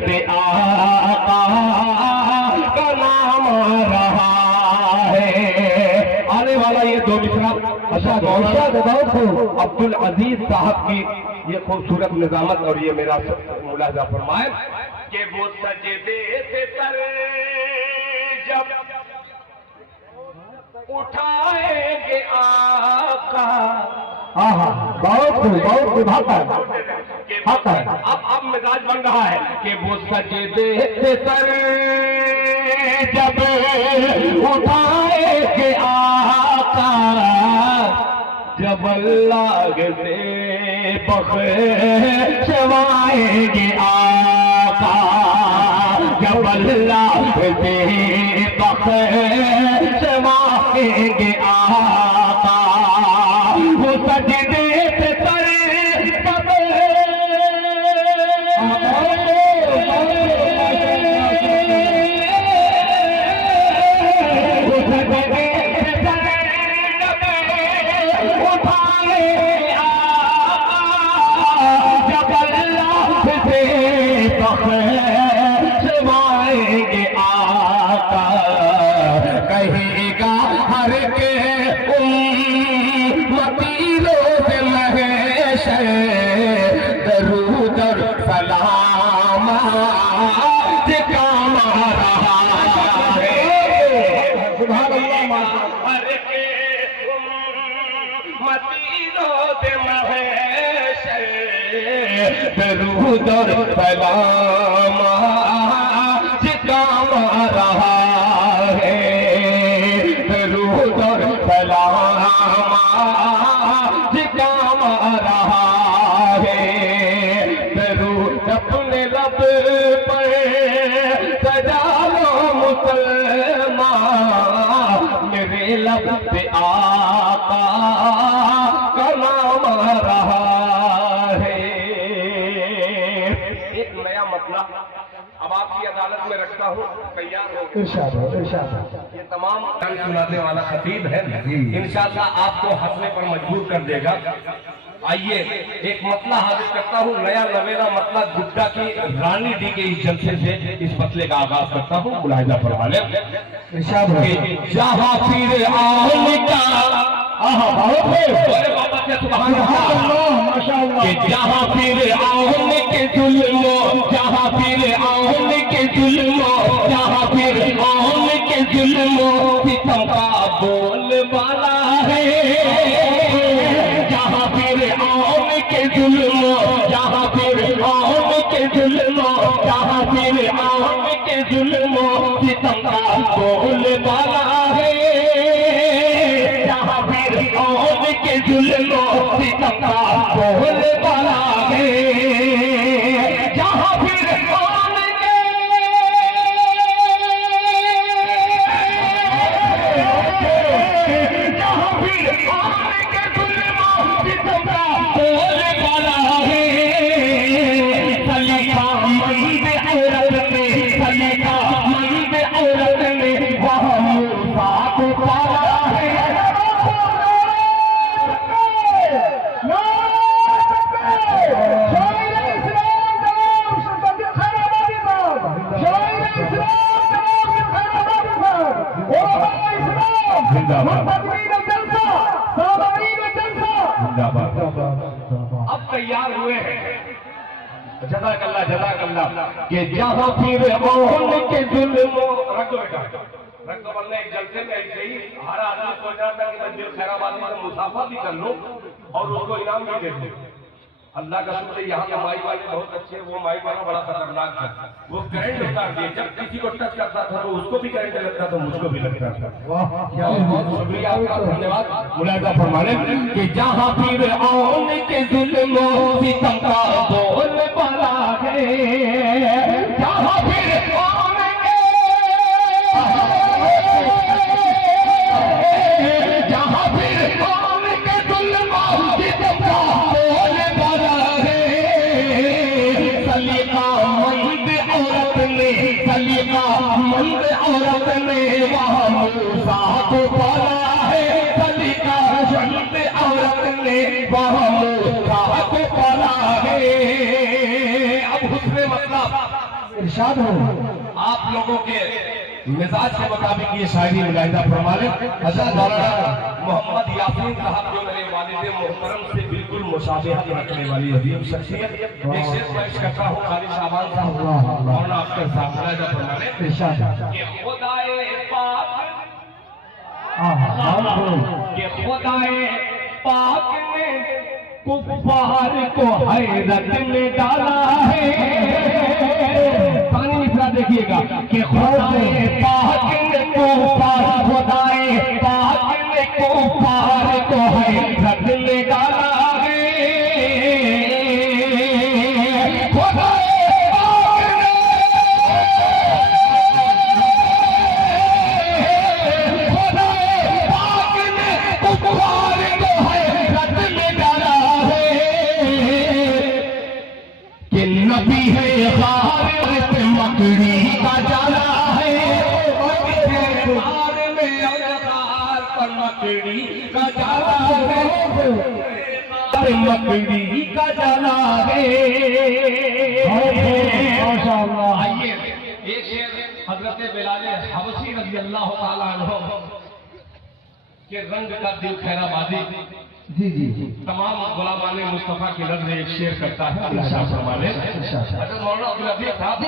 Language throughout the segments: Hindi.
पे आका का नाम रहा है। आने वाला ये दो मिसरा अब्दुल अजीज साहब की ये खूबसूरत निजामत और ये मेरा मुलाजा फरमाए कि वो सजदे से सर जब उठाएंगे आका। बहुत अब मिजाज बन रहा है कि वो सजदे से सर जब उठाएंगे आका, जब अल्लाह से बख्शवाएंगे आका, जब अल्लाह से बख्शवाएंगे आका। वो सजदे पे सर जब बख्शवाएंगे आका, कहेगा हर के उम्मती रोज़ महशर दरूद और सलाम आज काम रहा है। सुभान अल्लाह। हर के उम्मती रोज़ महशर दरूद और सलाम आज काम रहा है। दरूद और सलाम आज काम रहा है। दरूद अपने लब पर सजाओ मुसलमान, मेरे लब पे आका का नाम रहा है। एक नया मतलब अब आपकी अदालत में रखता हूँ, तैयार हो। ये तमाम गान सुनाने वाला खतीब है, इंशाअल्लाह आपको हंसने पर मजबूर कर देगा। आइए एक मतला हाजिर करता हूँ, नया नवेला मतला गुड्डा की रानी डी के इस जलसे से इस मतले का आगाज करता हूँ। मुलाहिजा फरमा लें। जहाँ फिर आलिका जहाँ फिर आउन के जुल्मो, जहाँ फिर आउन के जुल्मो, जहाँ फिर आउन के जुल्मो सितम का बोल वाला है। जहाँ फिर आउन के जुल्मो, जहाँ फिर आउन के जुल्मो, जहाँ फिर आउन के जुल्मो सितम का बोल वाला है। जहाँ फिर आउन के जुल्मो सितम का बोल वाला है। जहाँ फिर आउन के जहाँ फिर आउन के जुल्मो सितम का बोल वाला है। सलीका मंद औरत में, सलीका मंद औरत में वहाँ मूसा को पाला है। अब तैयार हुए हैं जज़ाकल्लाह जज़ाकल्लाह कि जहाँ फिर मौन के जुल्मो रख दो बेटा रख दो। वरना एक जलसे में ऐसे ही हर आदमी सोच रहा था कि मैं दिल खैराबादी से मुसाफा भी कर लूं और उसको इनाम भी दे दूं। अल्लाह का शुक्र यहाँ के माइक वाले बहुत अच्छे, वो माइक वाला बड़ा खतरनाक था, वो करंट उतार दिए। जब किसी को टच करता था तो उसको भी करंट लगता था, मुझको भी लगता था। बहुत शुक्रिया आपका, धन्यवाद। मुलाहिजा फरमा लें कि जहाँ फिर आउन के जुल्मो सितम का बोल वाला है। जहाँ फिर आउन के जहाँ फिर आउन के जुल्मो सितम का बोल वाला है। सलीका मंद औरत ने, सलीका मंद औरत ने वहाँ मूसा को पाला है। सलीका मंद औरत ने वहाँ मूसा को पाला है। अब हुस्न मतलब इरशाद हो। आप लोगों के मिजाज के मुताबिक ये शायरी मुलाहिजा फरमाने। हज़रत मौलाना मोहम्मद यासीन साहब जो मेरे वालिद मोहतरम से बिल्कुल मुशाबिहत रखने वाली अजीम शख्सियत, एक शेर पेश करता हूँ खालिद शाबान साहब मौलाना अख्तर साहब मुलाहिजा फरमाने। इरशाद कि खुदाए पाक कि खुदाए पाक ने कुफ्फार को हैरत में डाला है। पानी मिश्रा देखिएगा कि खुदाए पाक ने कुफ्फार खुदाए पाक ने कुफ्फार को हैरत में डाला है। नबी है खारित मकड़ी का जाला है, खार में अवतार पर मकड़ी का जाला है, मकड़ी का जाला है। आइए एक शेर हजरत बिलाल हबशी रज़ी अल्लाह ताला अन्हु के रंग का दिल खैराबादी जी जी तमाम गुलामाने मुस्तफा की नज़र एक शेर करता है। हज़रत मौलाना अब्दुल अजीज साहब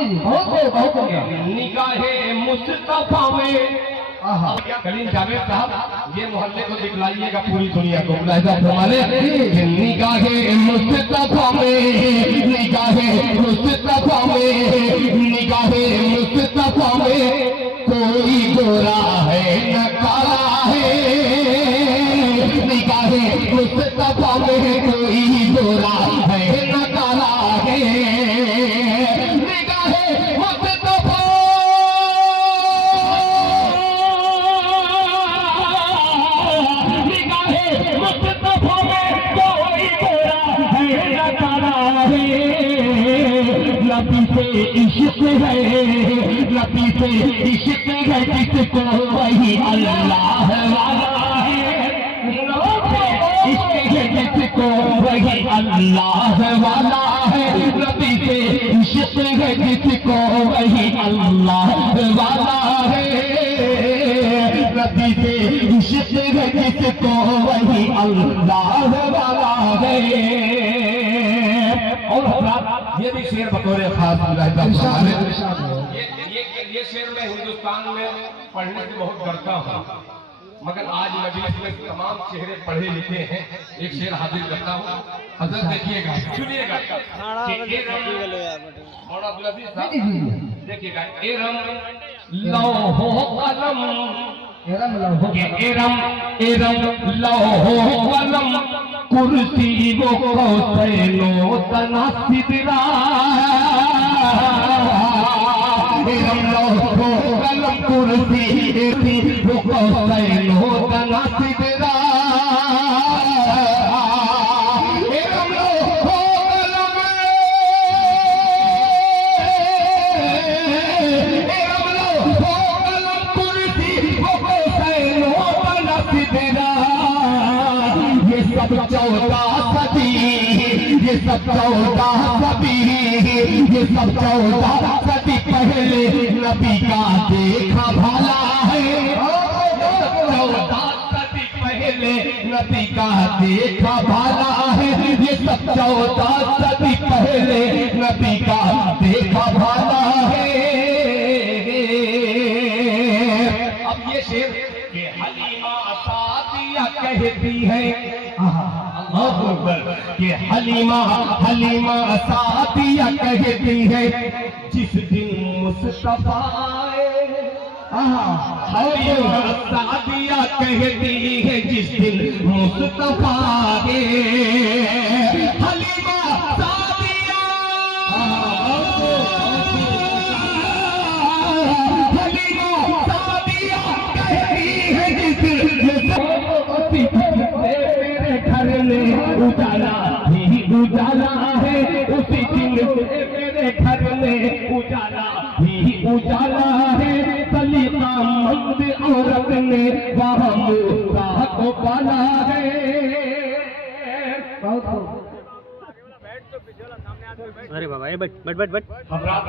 निगाहे मुस्तफा में कलीम जावेद साहब ये मोहल्ले को दिखलाइएगा पूरी दुनिया को मुलाहिजा फरमाने। निगाहे मुस्तफा में निगाहे मुस्तफा में निगाहे मुस्तफा में कोई गोरा है न काला है। निगाहे मुस्तफा में कोई गोरा है न काला है। निगाहे मुस्तफा निगाहे मुस्तफा में कोई गोरा है न काला है। नबी से इश्क है नबी से इश्क है जिसको वही अल्लाह वाला है। जिसको वही अल्लाह वाला है। नबी से इश्क है जिसको वही अल्लाह वाला है। नबी से इश्क है जिसको वही अल्लाह वाला है। और ये भी शेर बतौर खास ये शेर मैं हिंदुस्तान में पढ़ने से बहुत डरता हूँ, मगर आज मजलिस में तमाम चेहरे पढ़े लिखे हैं। एक शेर हाजिर करता हूँ। हजरत देखिएगा सुनिएगा देखिएगा एरम लौहो कलम एरम एरम लौहो कलम कुर्सी वो कौसैनो तना सिदरा एरम लौहो कलम कुर्सी वो कौसैनो तना सिदरा एरम लौहो कलम एरम लौहो कलम कुर्सी वो कौसैनो तना सिदरा। ये सब 14 सदी ये सब 14 सदी ये सब 14 सदी पहले नबी का देखा भाला है। 14 सदी पहले नबी का देखा भाला है। ये सब 14 सदी पहले नबी का देखा भाला है। अब ये शेर के हलीमा सादिया कहती है कि हलीमा हलीमा सादिया कहती है जिस दिन मुस्तफा हलीमा सादिया कहती है जिस दिन मुस्तफा है। हलीमा सादिया हलीमा सादिया कहती है जिस दिन घर में उजाला ही उजाला है। उसी दिन से मेरे घर में उजाला ही उजाला है। सलीकामंद औरत ने वहाँ मूसा को पाला है। अरे बाबा ये बट बट बट बट हज़रात,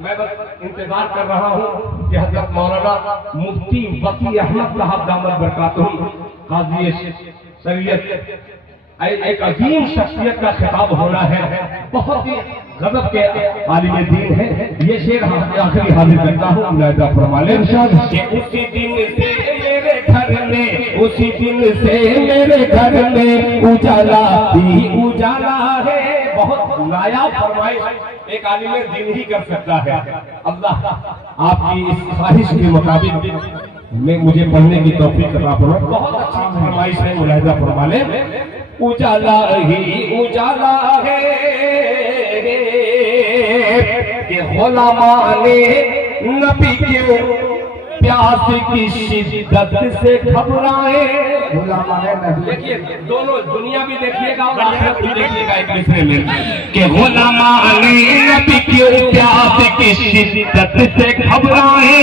मैं बस इंतजार कर रहा हूँ कि हज़रत मौलाना मुफ्ती वकी अहमद साहब दामद बरकातुहुम काज़ी शरीयत एक अजीम शख्सियत का खिताब होना है। बहुत ही गजब के आलिम दीन है। ये शेर आखिरी हाजिर करता हूँ मुलाहिजा फरमा लें कि उसी दिन से मेरे घर में, उसी दिन से मेरे घर में उजाला ही उजाला है। बहुत नायाब फरमाइश एक आलिम दीन ही कर सकता है। अल्लाह आपकी इस ख्वाहिश के मुताबिक में मुझे पढ़ने की तौफीक अता फरमाए। बहुत अच्छी फरमाइश है, मुलाहिजा फरमा लें। उजाला ही उजाला है कि गुलामाने नबी के प्यास की शिद्दत से घबराए। देखिए, दोनों दुनिया भी देखिएगा और आखिरत भी देखिएगा एक दूसरे में कि गुलामाने नबी के प्यास की शिद्दत से घबराए।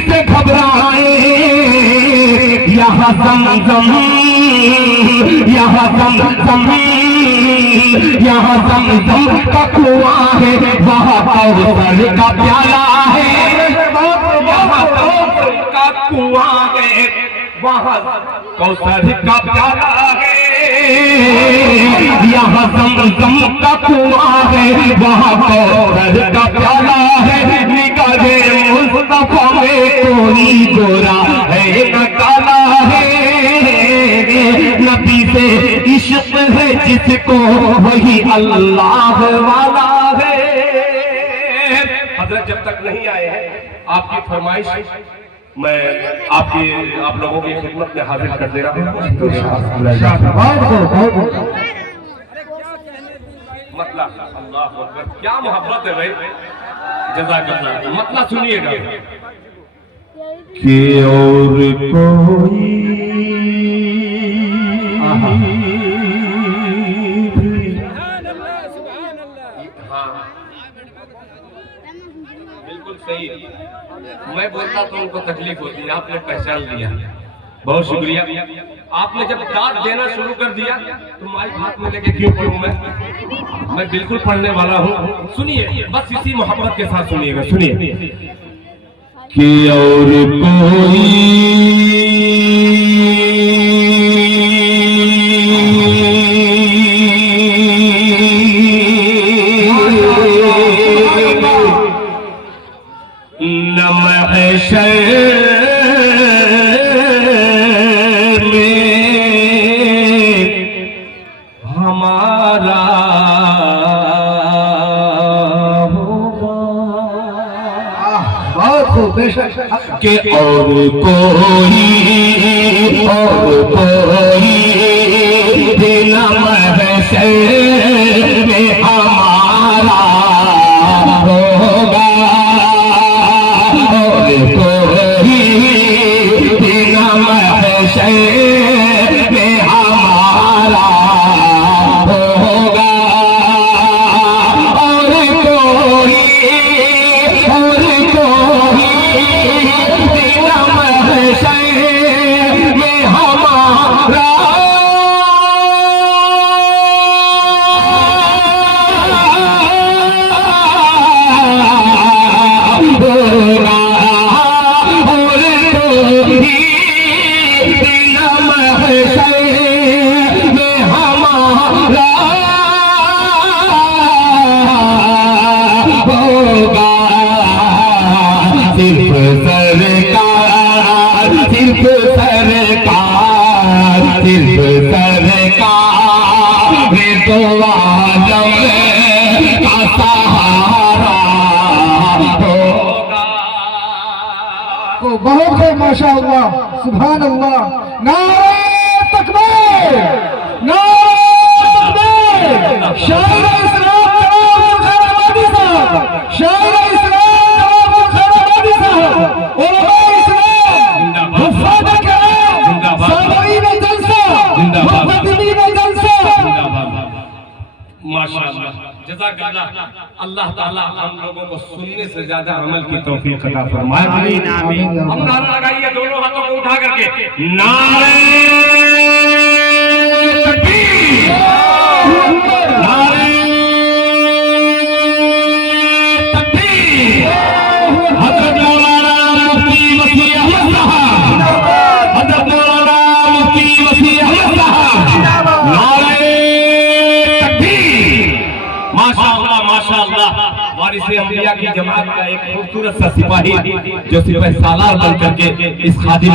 से घबराए, यहाँ ज़मज़म, यहाँ ज़मज़म, यहाँ ज़मज़म का कुआं है, वहाँ कौसर का प्याला है। यहाँ कौसर का कुआं है, वहाँ कौसर का प्याला है। यहाँ ज़मज़म का कुआं है, वहाँ कौसर का प्याला है। निगाहे मुस्तफा में कोई गोरा है न काला है। नबी से इश्क है जिसको वही अल्लाह वाला है। हज़रत जब तक नहीं आए हैं आपकी फरमाइश मैं आप लोगों की खिदमत में हाजिर कर दे रहा हूँ। मतलब अल्लाह अकबर, क्या मोहब्बत है भाई, जज़ाकल्लाह। मतलब सुनिएगा कि और कोई हाँ बिल्कुल सही। मैं बोलता तो उनको तकलीफ होती है, आपने पहचान लिया, बहुत शुक्रिया। आपने जब दाद देना शुरू कर दिया तो माइक हाथ में लेके क्यों पढ़ूं मैं बिल्कुल पढ़ने वाला हूँ। सुनिए, बस इसी मोहब्बत के साथ सुनिएगा। सुनिए कि और कोई न महशर के और कोई दिन महशर में हमारा होगा। और कोई दिन महशर में हमारा होगा। और कोई बहुत है माशाअल्लाह, सुभान अल्लाह। नारे तकबीर, नारे तकबीर। शायर इस्लाम जनाब खैराबादी साहब, शायर इस्लाम जनाब खैराबादी साहब, उलमा इस्लाम, हुफ़ाज़ किराम, सादरीन जलसा, मुक़द्दिमीन जलसा। माशाअल्लाह। जज़ाकल्लाह। अल्लाह ताला हम लोगों को सुनने से ज्यादा अमल की तौफीक अता फरमाए। आमीन आमीन। हम नारा लगाइए दोनों हाथों को उठा करके, नारे तकबीर, नारे तकबीर। हज़रत मौलाना मुफ्ती वसी अहमद साहब, हज़रत मौलाना मुफ्ती वसी अहमद साहब, नारे तकबीर। माशाअल्लाह माशाअल्लाह। वारिसे अंबिया की जमात का एक खूबसूरत सा सिपाही जो सिपाही सालार बन करके इस खादिम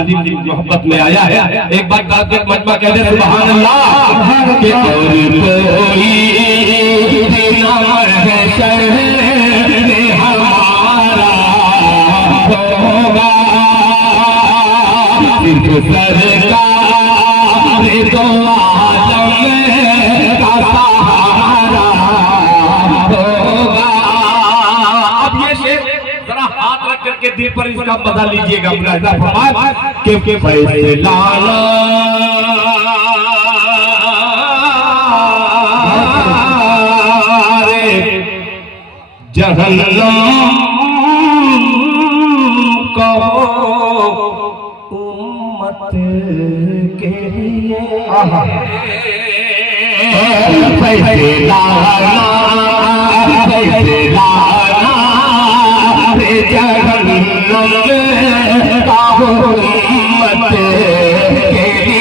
मोहब्बत में आया है। एक बार मजमा कह दे सुभान अल्लाह। के कोई है शहर हमारा होगा, सिर्फ सरकार दो आलम का सहारा होगा। अब ये शेर जरा हाथ रख करके दिल पर इसका मजा लीजिएगा। मुलाहिजा फरमाए कि फैसला जहन्नम को उम्मत के लिए फैसला जहन्नम का उम्मत के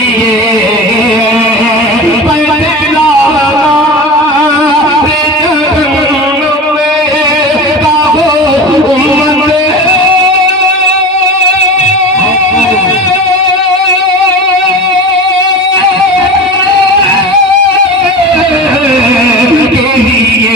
लिए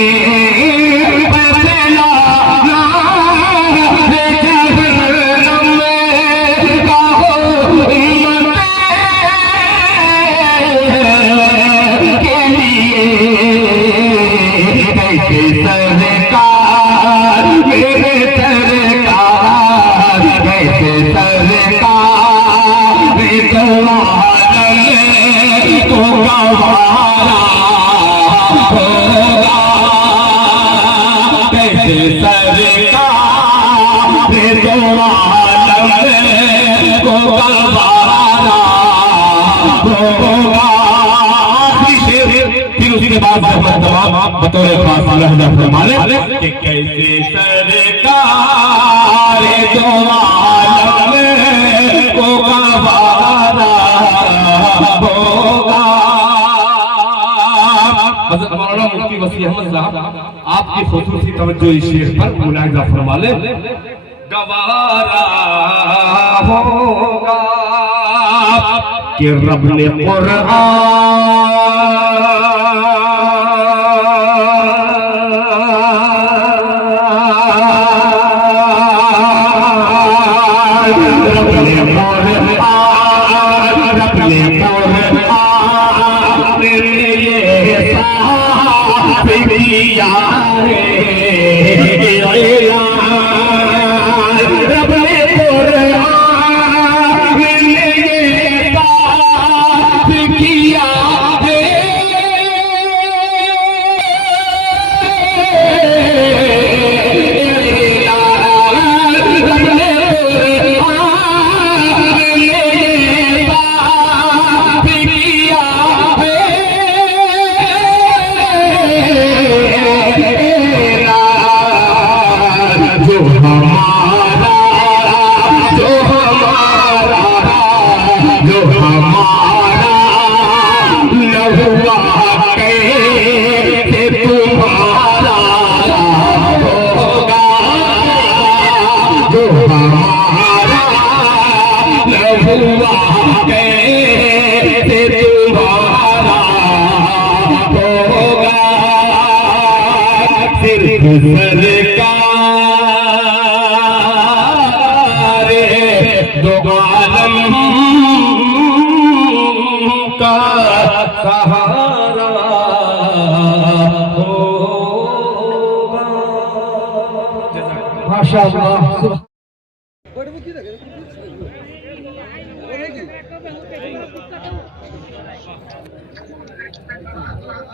बतौर खास लहजा फरमाने कि कैसे सरकार दो आलम को गवारा होगा। हज़रत मौलाना मुफ्ती वसी अहमद साहब आपकी खुसूसी तवज्जो इस शेर पर मुलाहिजा फरमाने, गवारा होगा कि रब ने कुरान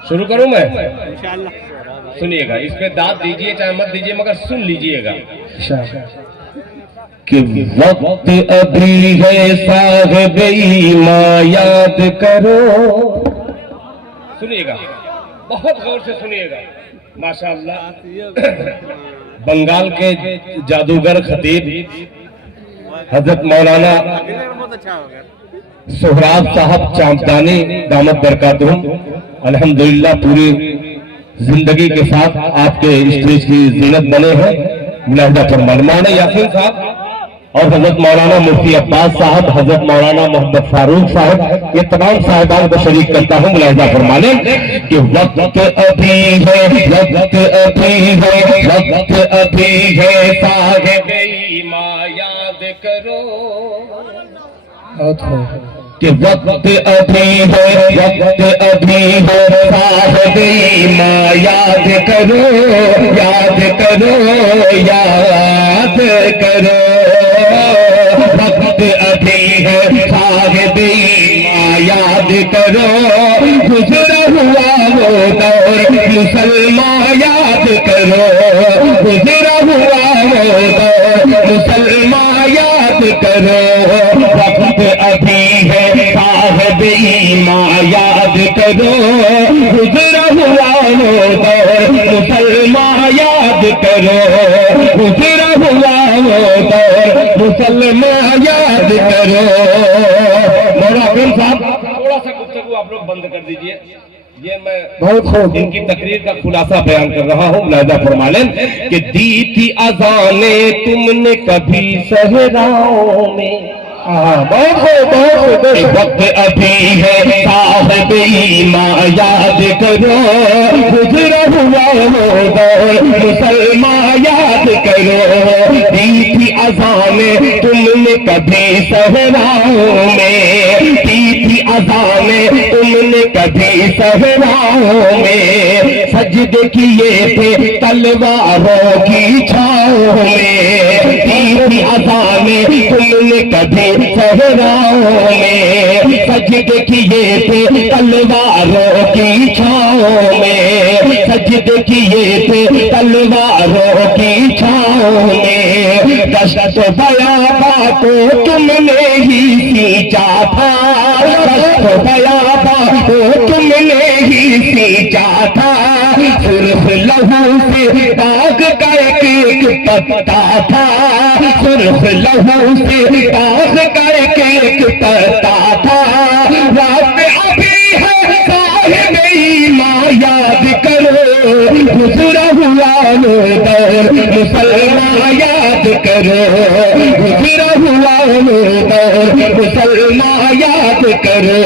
शुरू करूं मैं? इंशाअल्लाह। सुनिएगा, इस पे दाद दीजिए चाहे मत दीजिए मगर सुन लीजिएगा कि वक्त अभी है साहिब ईमान याद करो। सुनिएगा, बहुत गौर से सुनिएगा। माशाअल्लाह बंगाल के जादूगर खतीब हजरत मौलाना सोहराब साहब चांदनी दामद बरकातुहुम अल्हम्दुलिल्लाह पूरी जिंदगी के साथ आपके स्टेज की जीनत बने हैं। मुलाहिजा फरमान मौलाना यासीन साहब और हजरत मौलाना मुफ्ती अब्बास साहब, हजरत मौलाना मोहम्मद फारूक साहब, ये तमाम साहिबान को शरीक करता हूँ। मुलाहिजा फरमाने कि वक्त अभी है, वक्त अभी है, वक्त अभी है साहिब ईमान याद करो। कि वक्त अभी है, वक्त अभी है साहिब ईमान याद करो, याद करो, याद करो। वक्त अभी है साहिब ईमान याद करो, गुजरा हुआ वो दौर मुसलमान याद करो, गुजरा हुआ वो दौर मुसलमान याद करो। वक्त अभी है साहिब ईमान याद करो, गुजरा हुआ वो दौर मुसलमान याद करो, गुजरा हुआ वो दौर मुसलमान याद करो। मौलाना अकरम साहब थोड़ा सा गुफ्तगू आप लोग बंद कर दीजिए, ये मैं बहुत इनकी तकरीर का खुलासा बयान कर रहा हूँ। मुलाहिजा फरमा लें कि दी थी अज़ाने तुमने कभी सहराओं में। बहुत वक्त अभी है साहिब ईमान याद करो, गुजरा हुआ वो दौर मुसलमान याद करो। दी थी अज़ाने तुमने कभी सहराओं में, दी थी अज़ाने तुमने कभी सहराओं में, सजदे किए थे तलवारों की छाओं में। दी थी अज़ाने तुमने कभी सहराओं में, सजदे किए थे तलवारों की छाओं में, सजदे किए थे तलवारों की छाओं में। दश्त बयाबा को तुमने ही सींचा था, दश्त बयाबा को तुमने ही सींचा था। सुर्ख लहू से दाग का एक पत्ता था, सुर्ख लहू से दाग का एक पत्ता था। रात अभी है साहिब ईमान याद करो, गुजरा हुआ वो दौर मुसलमान याद करो, गुजरा हुआ वो दौर मुसलमान याद करो,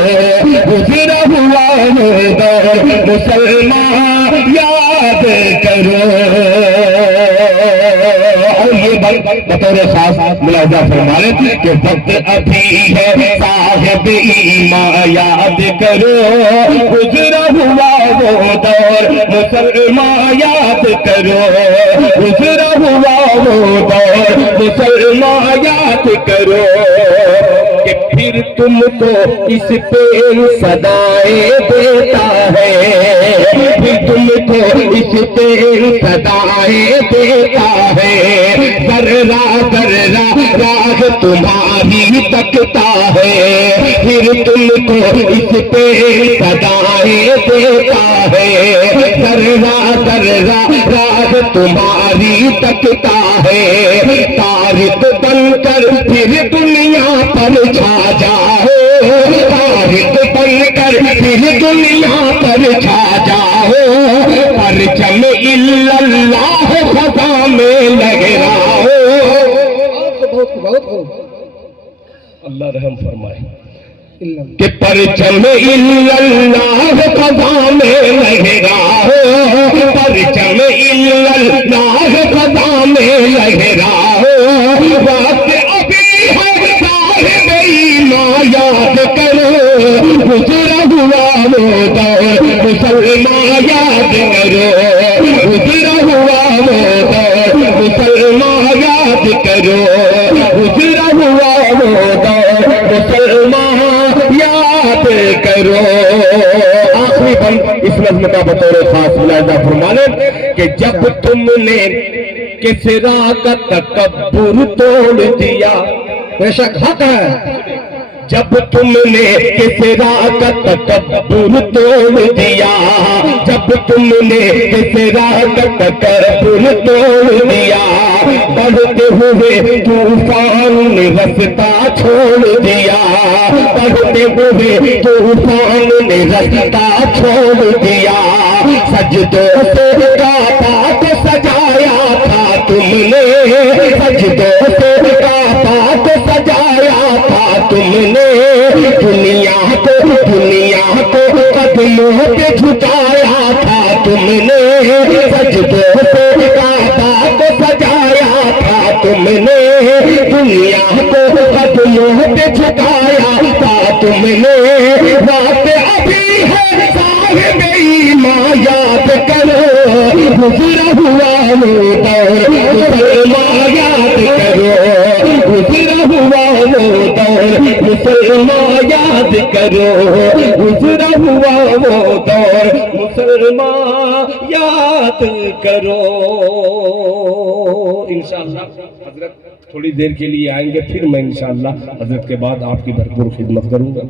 गुजरा हुआ वो दौर मुसलमान याद करो। बतौर खास मुलाहिजा फरमा लें कि वक्त अभी है साहिब ईमान याद करो, गुजरा हुआ वो दौर मुसलमान याद करो, गुजरा हुआ वो दौर मुसलमान याद करो। कि फिर तुमको इस पे सदाएं देता है, फिर तुमको इस पे सदाएं देता है। जर्रा जर्रा राह तुम्हारी तकता है, फिर तुमको इस पे सदाएं देता है। जर्रा जर्रा राह तुम्हारी तकता है। तारिक बनकर फिर दुनिया पर छा जाओ, तारिक बनकर फिर दुनिया पर छा जाओ। परचम इल्लल्लाह ख़ज़ा में लहराओ। अल्लाह रहम फरमाए कि परचम इल्लल्लाह ख़ज़ा में लहराओ, परचम इल्लल्लाह ख़ज़ा में लहराओ। वक्त अभी है साहिब ईमान याद करो, गुजरा हुआ वो दौर मुसलमान याद करो, गुजरा हुआ वो दौर मुसलमान याद करो, गुजरा हुआ वो दौर मुसलमान याद करो। आखिरी बंद इस नज़्म का बतौर खास मुलाहिजा फरमा लें कि जब तुमने किसरा का तकब्बुर तोड़ दिया, बेशक हक है, जब तुमने किसरा का तकब्बुर तोड़ दिया, जब तुमने किसरा का तकब्बुर तोड़ दिया, बढ़ते हुए तूफान ने रास्ता छोड़ दिया, बढ़ते हुए तूफान ने रास्ता छोड़ दिया, सजदों से कापात सजाया था तुमने, सजदों से कापात सजाया था तुमने, दुनिया को कदमों पे झुकाया था तुमने, सजदों से कापात सजाया था तुमने, दुनिया को कदमों पे झुकाया था तुमने, बात अभी है साहिब ईमान याद करो, गुजरा हुआ वो दौर मुसलमान याद करो, गुजरा हुआ वो दौर मुसलमान याद करो, गुजरा हुआ वो दौर मुसलमान याद करो। इंशाअल्लाह हजरत थोड़ी देर के लिए आएंगे, फिर मैं इंशाअल्लाह हजरत के बाद आपकी भरपूर खिदमत करूंगा।